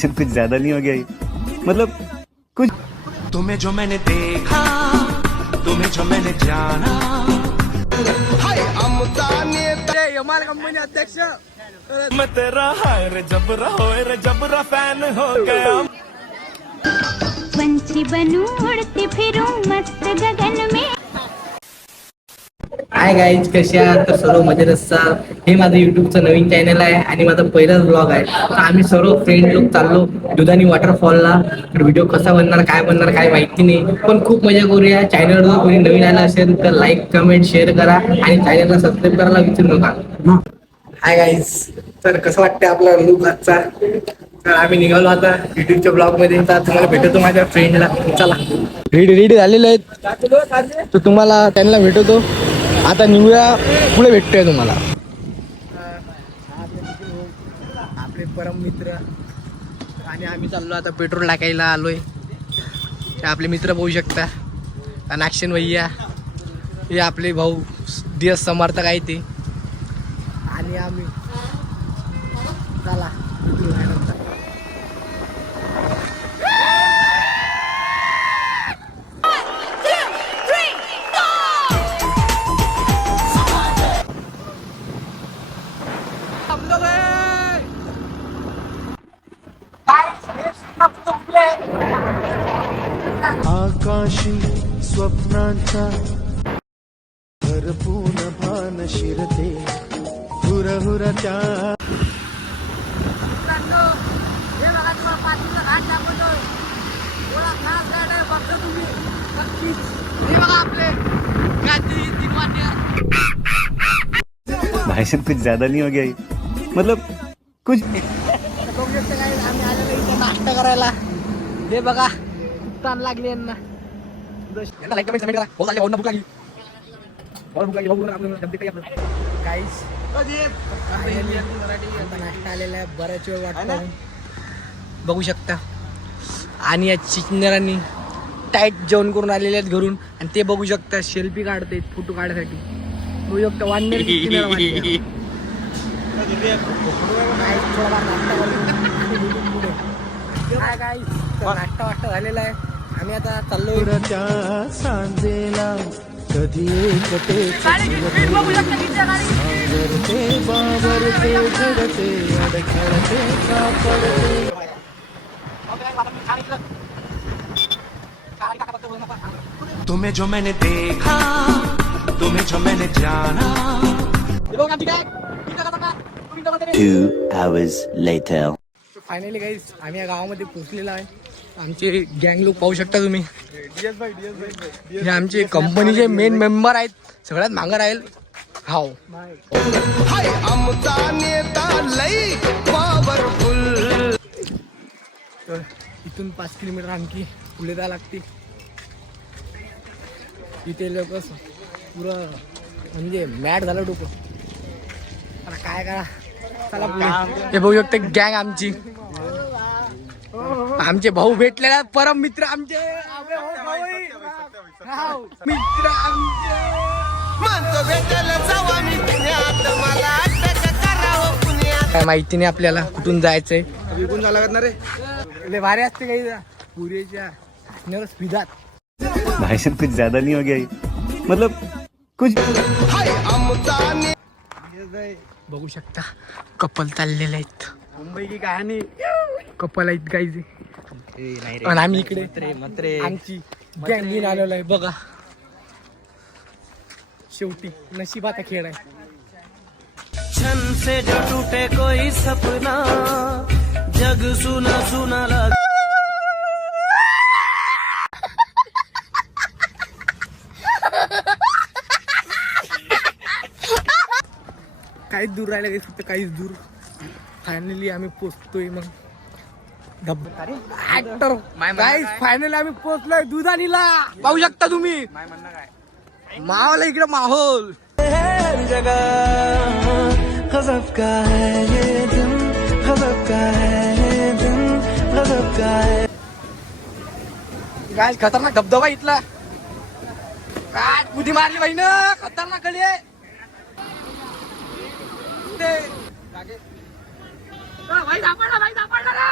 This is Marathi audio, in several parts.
भाषण कुछ ज्यादा नहीं हो गया ये? मतलब कुछ तुम्हें जो मैंने देखा, तुम्हें जो मैंने जाना, यमाल कंपनी अध्यक्ष मैं तेरा हाय रे जबरा फैन हो गया। पंछी बनूं उड़ती फिरूं मस्त गगन में। हाय गाईज, कसे आहात? तर सर्व मजेत असाल. हे माझं युट्यूबचं नवीन चॅनल आहे आणि माझा पहिलाच ब्लॉग आहे. तर आम्ही सर्व फ्रेंड लोक चाललो दुधानी वॉटरफॉलला. तर व्हिडिओ कसा बनणार काय माहिती नाही, पण खूप मजा करूया. चॅनलवर कोणी नवीन आला असेल तर लाईक कमेंट शेअर करा आणि चॅनलला सबस्क्राईब करायला विसरू नका. हाय गाईज, तर कसं वाटतं आपला लुक आजचा? तर आम्ही निघालो आता युट्यूबच्या ब्लॉग मध्ये. तर तुम्हाला भेटतो माझ्या फ्रेंडला. चला, रेडी झालेले आहेत तर तुम्हाला त्यांना भेटवतो. आता निघूया, पुढे भेटतोय तुम्हाला. आपले परम मित्र आणि आम्ही चाललो आता पेट्रोल टाकायला आलोय. आपले मित्र बघू शकता, अनाक्षन भैया, हे आपले भाऊ दिवस समर्थक आहे ते. आणि आम्ही चला आकाशी स्वप्नांचा भरपूर भान शिरते हुरहुरच्या. भाषण कुछ ज्यादा नहीं हो गया ये? मतलब कुछ आम्ही आलेलो इथे नाश्ता करायला. हे बघा, ताण लागली यांना. लाईक कमेंट करा. भूक लागली. गाईस, नाश्ता आलेला आहे. बऱ्याच वेळ वाटतो, बघू शकता. आणि या चिकनरांनी टाईट जेवण करून आलेले आहेत घरून. आणि ते बघू शकता सेल्फी काढते फोटो काढण्यासाठी. बघू शकता वाढणार नाश्ता वाष्टा झालेला आहे. आम्ही आता चाललो सांजेला कधी एकटे बावरते घडते अडखळते सापडते. तुम्हें जो मैंने देखा, तुम्हें जो मैंने जाना. 2 hours later. फायनली गाईज, आम्ही या गावामध्ये पोहोचलेलो आहे. आमचे गँग लोक पाहू शकता तुम्ही. हे आमचे कंपनीचे मेन मेंबर आहेत, सगळ्यात मागं राहील. हाव तर इथून 5 किलोमीटर आणखी पुढे जायला लागते. इथे लोक पुरं म्हणजे मॅट झालं डोकं. आता काय करा, चला पुढे. हे बघू शकते गँग आमची. आमचे भाऊ भेटलेला परम मित्र आमचे मित्र काय माहिती नाही आपल्याला कुठून जायचंय. विकून झाला ना रे, भारी असते काही पुरेच्या स्पिधात. भाषण कुछ ज्यादा नहीं हो गया ये? मतलब कुछ बघू शकता कपल चाललेले आहेत. मुंबई की कहाणी कपल आहेत गाईज. आणि आम्ही इकडे आमची गँग घेऊन आलेलो आहे. बघा, शेवटी नशिबाचा खेळ आहे. छन से जो टूटे कोई सपना, जग सुना सुना लगा. काहीच दूर राहिलं, काही फक्त काहीच दूर. फायनली आम्ही पोचतोय. मग ऍक्टर गाईज, फायनली आम्ही पोचलोय दुधानीला. पाहू शकता तुम्ही माहोल इकडे. माहोल गजब का है ये दिन, गजब का है ये दिन, गजब का है. गाईज, खतरनाक धबधबा इथला. काय कुठे मारली बाई ना, खतरनाक गली आहे. भाई सापडला रे.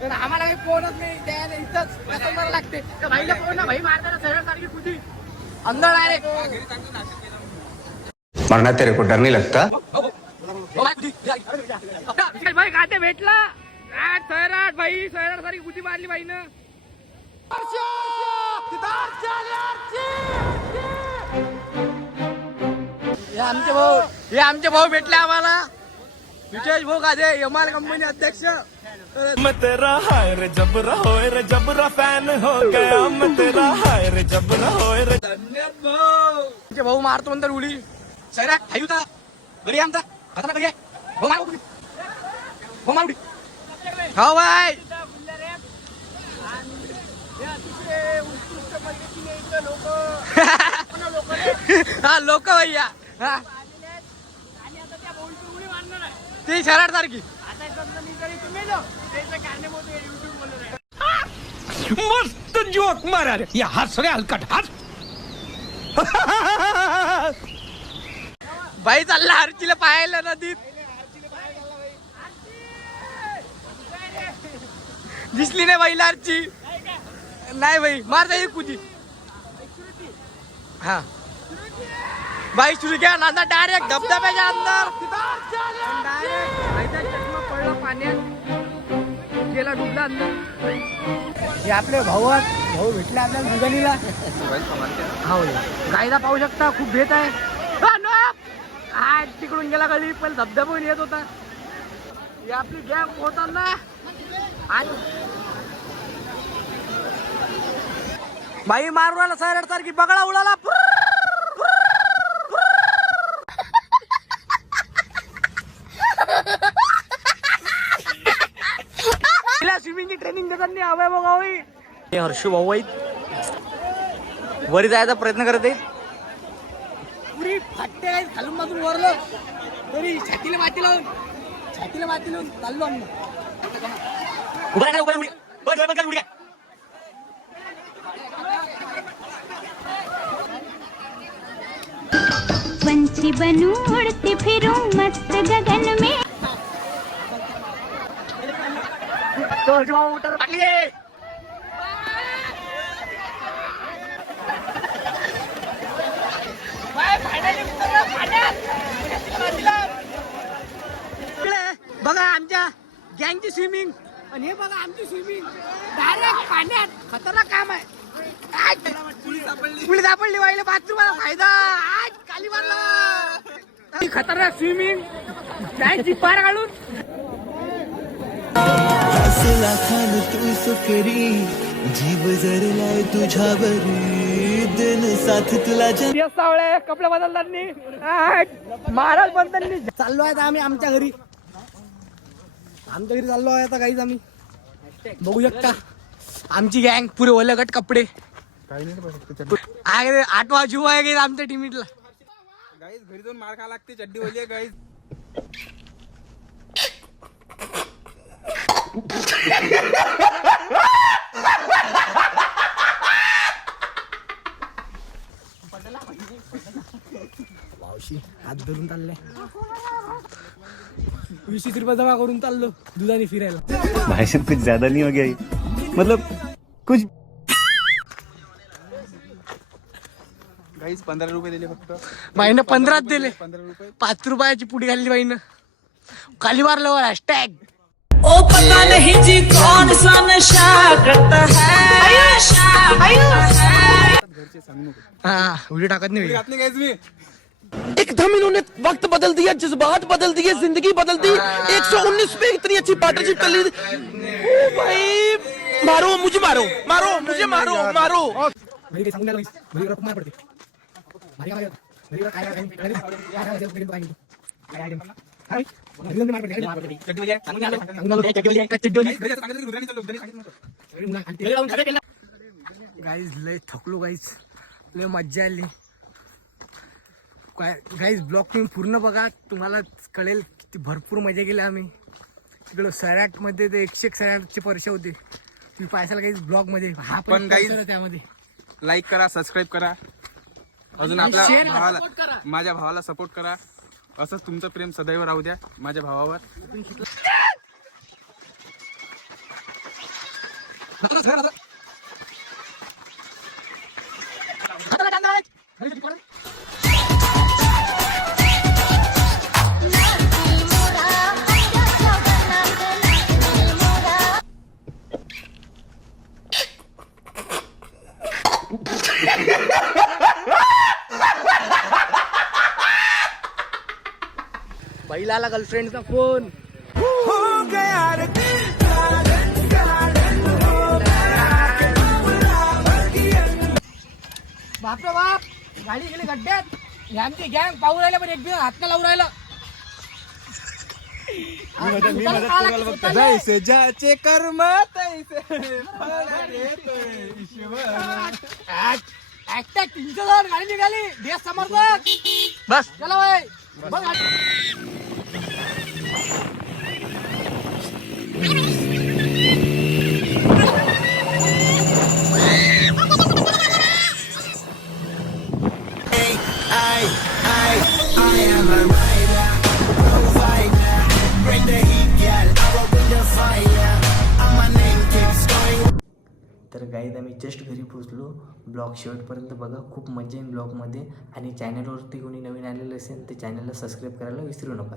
तर आम्हाला काही पोहणच नाही त्याने इथंच कस्टमर लागते त्या भाईला पोहणं भाई मारताना सरळ सारखी कुठे अंदर डायरेक्ट मरना तेरे को डर नहीं लगता भाई खाते भेटला सैराट भाई सैराट सारखी कुठे मारली भाईनं हे आमचे भाऊ भेटले आम्हाला विशेष भाऊ खाते यमाल कंपनी अध्यक्ष मैं तेरा हाय रे जबरा होए रे जबरा फैन हो गया मैं तेरा हाय रे जबरा होए रे आमचे भाऊ मारतो नंतर उडी सैराट भाई होता घरी आमचा खाता घरी भाऊ मार उडी भाऊ मार उडी हो भाई हा लोक भैया ती शराट सारखी मस्त जोक मारा रे या हस रे हलकट हस बाई चालला आरचीला पाहायला नदीत दिसली नाही बाईला आरची नाही बाई मारता येईल कुठे हा बाई सुरू घ्या नांदा डायरेक्ट धबधब्याच्या अंदर चष्मा पडला पाण्यात गेला डुबला अंदर हे आपले भाऊ भेटले आपल्याला दुधानीला हो गायला पाहू शकता खूप भेट आहे आज तिकडून गेला कधी पण धबधबून येत होता ही आपली गॅप होताना आज बाई मारून आला सैराट सारखी बगळा उडाला स्विमिंगची ट्रेनिंग देतात नाही हवंय बघा हे हर्षू भाऊ आहेत वरी जायचा प्रयत्न करत आहेत पुरी फाटते आहे खालून बाजून वरलं तरी छातीला माती लावून चाललो आम्ही पंछी बनूं उड़ती फिरूं मस्त गगन में तो जो उतर पाटली बघा आमच्या गँगची स्विमिंग आणि हे बघा आमची स्विमिंग डायरेक्ट पाण्यात खतरनाक काम आहे पुलिस सापडली वाहिले बाथरूमला फायदा आज खाली मारला खतरनाक स्विमिंग गँगची पार काढून लाखान तू सुखरी जीव जरलाय तुझ्यावरी दिन साथ तुला सावळे कपडे बदलताना महाराज बनताना चाललो आहे आम्ही आमच्या घरी चाललो आहे आता काहीच आम्ही बघू शकता आमची गँग पुरे ओलगट कपडे अरे 8वा जीव आहे आमच्या टीमीतला गाईज घरी जाऊन मार खा लागते चड्डी ओली आहे गाईज मावशी हात धरून चालले 20 रुपये जमा करून चाललो दुधाने फिरायला भाई साहब कुछ ज्यादा नहीं हो गया ये? मतलब कुछ गाईज 15 रुपये दिले फक्त बाईनं 15 दिले 15 रुपये 5 रुपयाची पुडी घालली बाईनं खाली मारलं हॅशटॅग ओ पता नहीं जी कौन सा नशा करता है घरचे सांगू नको हा व्हिडिओ टाकत नाही घात नाही गाईज मी एकदम इन्होंने वक्त बदल दिया जज्बात बदल दिए जिंदगी बदल दी 119 पे इतनी अच्छी पार्टनरशिप कर ली ओ भाई मारो मुझे मारो मारो मुझे मारो मारो घरी काही सांगून घरी खूप मार पडते घरी गाईज लय थकलो गाईज लय मज्जा आली गाईज ब्लॉग तुम्ही पूर्ण बघा तुम्हाला कळेल किती भरपूर मजा केली आम्ही तिकडं सैराटमध्ये ते 101 सैराटचे परिचय होते तुम्ही पाहायला गाईज ब्लॉग मध्ये हा पण guys, त्यामध्ये लाईक करा सबस्क्राईब करा अजून आणि आपल्या share करा, भावाला support करा. माझ्या भावाला सपोर्ट करा असंच तुमचं प्रेम सदैव राहू द्या माझ्या भावावर बैलाला गर्लफ्रेंडचा फोन. बापरे बाप, गाडी गेली गड्ड्यात. आमची गँग पाहू राहिलं पण एक दिवस हात लावून राहिलं. जैसे ज्याचे कर्म तैसे तीनशे जण गाडी निघाली. देश समर्थक बस चला बाय. बघ तर गाईज आम्ही जस्ट घरी पोचलो. ब्लॉग शेवटपर्यंत बघा, खूप मजा येईल ब्लॉगमध्ये. आणि चॅनलवरती कोणी नवीन आलेलं असेल तर चॅनलला सबस्क्राईब करायला विसरू नका.